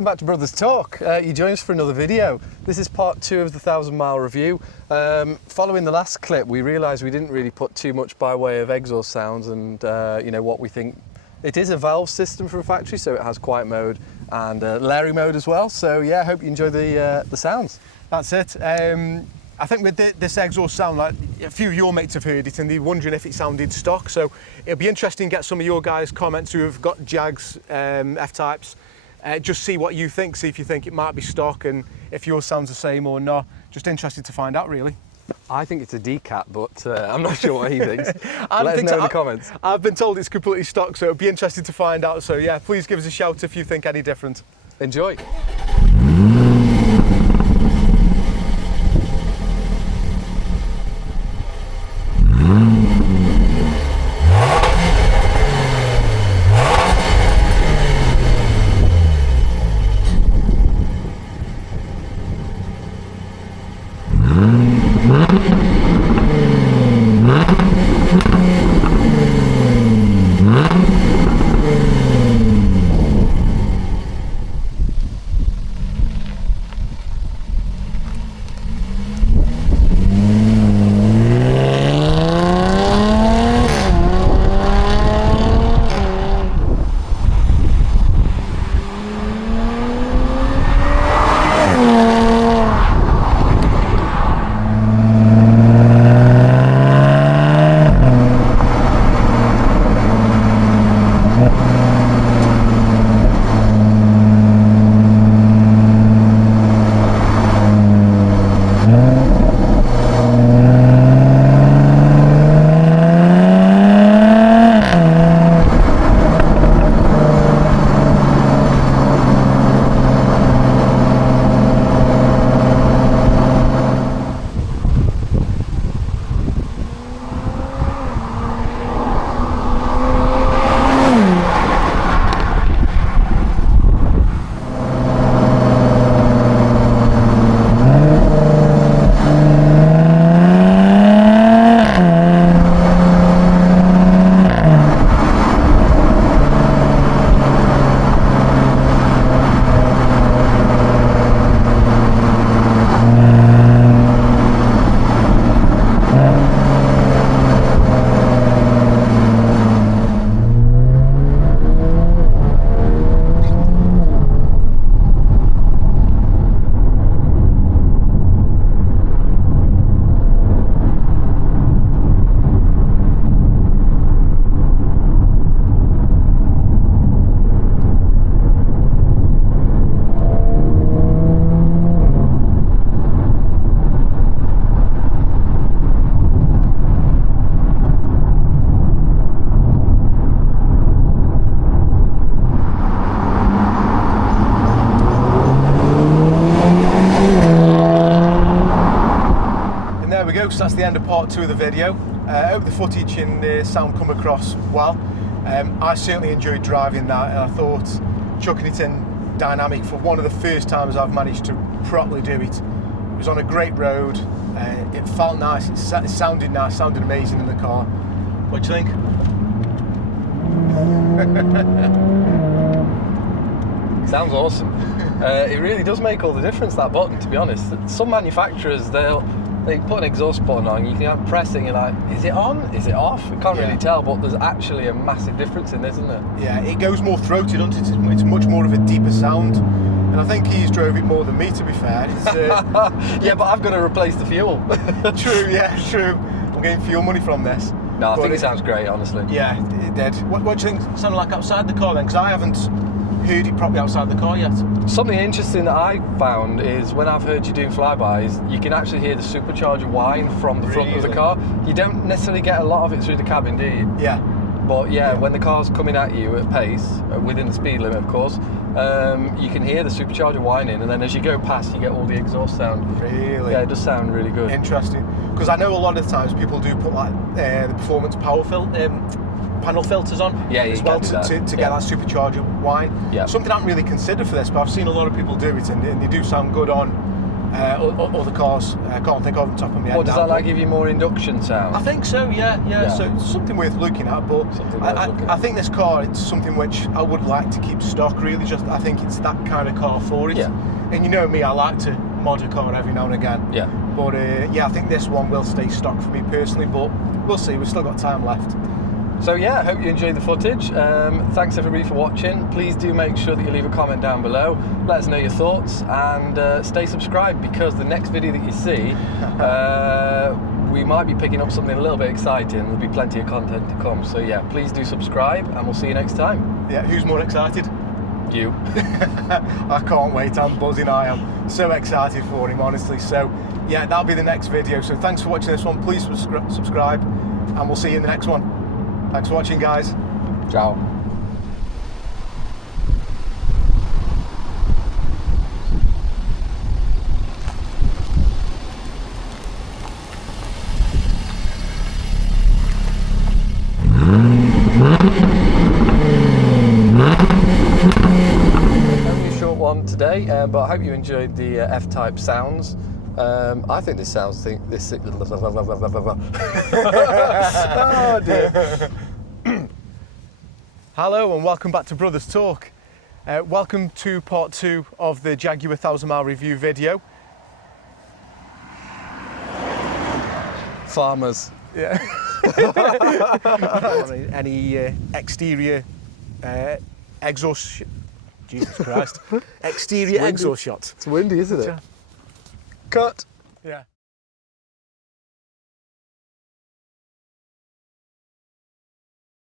Welcome back to Brothers Talk. You join us for another video. This is part 2 of the 1,000-mile review. Following the last clip, we realised we didn't really put too much by way of exhaust sounds and you know, what we think. It is a valve system from a factory, so it has quiet mode and Larry mode as well. So yeah, I hope you enjoy the sounds. That's it. I think with this exhaust sound, like a few of your mates have heard it and they're wondering if it sounded stock. So it'll be interesting to get some of your guys' comments who have got Jags F Types. Just see what you think, see if you think it might be stock and if yours sounds the same or not. Just interested to find out, really. I think it's a decat, but I'm not sure what he thinks. Let us know in the comments. I've been told it's completely stock, so it'll be interesting to find out. So yeah, please give us a shout if you think any different. Enjoy. So that's the end of part 2 of the video. I hope the footage and the sound come across well. I certainly enjoyed driving that, and I thought chucking it in dynamic for one of the first times I've managed to properly do it. It was on a great road, it felt nice, it sounded nice, sounded amazing in the car. What do you think? Sounds awesome. It really does make all the difference, that button, to be honest. Some manufacturers, they put an exhaust button on, you can have pressing, you're like, is it on? Is it off? We can't really tell, but there's actually a massive difference in this, isn't there? Yeah, it goes more throaty, doesn't it? It's much more of a deeper sound. And I think he's drove it more than me, to be fair. Yeah, but I've got to replace the fuel. True, yeah, true. I'm getting fuel money from this. No, I think it sounds great, honestly. Yeah, it did. What do you think it sounded like outside the car then? Because I haven't heard it properly outside the car yet. Something interesting that I found is when I've heard you doing flybys, you can actually hear the supercharger whine from the front of the car. You don't necessarily get a lot of it through the cabin, do you? Yeah. But yeah, when the car's coming at you at pace, within the speed limit of course, you can hear the supercharger whining, and then as you go past you get all the exhaust sound. Really? Yeah, it does sound really good. Interesting. Because I know a lot of the times people do put like the performance power panel filters on as well to get that supercharger whine. Yeah. Something I haven't really considered for this, but I've seen a lot of people do it and they do sound good on Other cars, I can't think of them top of my head. What does now, that like give you more induction sound? I think so, yeah. So it's something worth looking at, but I think this car, it's something which I would like to keep stock, really. Just I think it's that kind of car for it. Yeah. And you know me, I like to mod a car every now and again. Yeah. But yeah, I think this one will stay stock for me personally, but we'll see. We've still got time left. So yeah, I hope you enjoyed the footage. Thanks everybody for watching. Please do make sure that you leave a comment down below. Let us know your thoughts and stay subscribed, because the next video that you see, we might be picking up something a little bit exciting. There'll be plenty of content to come. So yeah, please do subscribe and we'll see you next time. Yeah, who's more excited? You. I can't wait, I'm buzzing. I am so excited for him, honestly. So yeah, that'll be the next video. So thanks for watching this one. Please subscribe and we'll see you in the next one. Thanks for watching, guys. Ciao. Only a short one today, but I hope you enjoyed the F Type sounds. I think this sounds this. Oh dear. Hello and welcome back to Brothers Talk. Welcome to part 2 of the Jaguar 1000 mile review video. Farmers. Yeah. Any exterior exhaust? Jesus Christ! Exterior exhaust shots. It's windy, isn't it? Cut.